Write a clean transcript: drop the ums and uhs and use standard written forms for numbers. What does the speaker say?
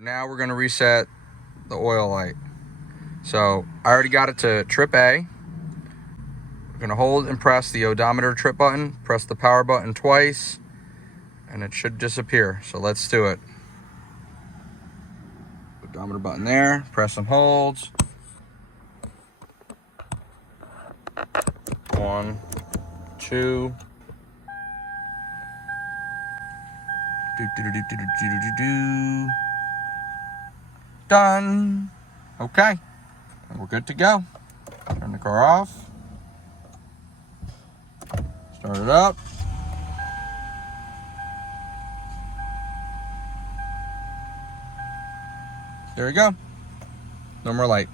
Now we're going to reset the oil light. So I already got it to trip A. We're going to hold and press the odometer trip button, press the power button twice, and it should disappear. So let's do it. Odometer button there, press and holds. 1, 2. Done. Okay, we're good to go. Turn the car off. Start it up. There you go. No more light.